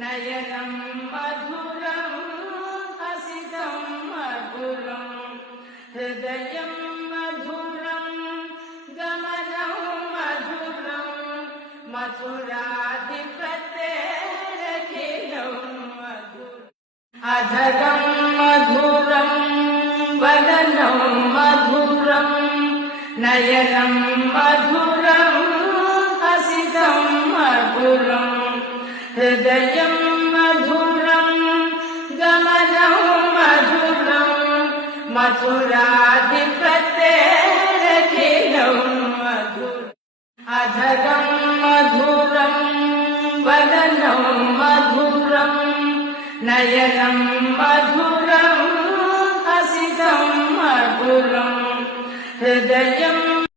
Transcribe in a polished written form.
नयनं मधुरं हसितं मधुरं हृदयं मधुरं गमनं मधुरं मथुराधिपतेरखिलं मधुरम् अधरं मधुरं वदनं मधुरं नयनं मधुरं हसितं मधुरं हृदयं मधुरं गमनं मधुरं मथुराधिपतेरखिलं मधुरम् अधरं मधुरं वदनं मधुरं नयनं मधुरं हसितं मधुरं हृदयं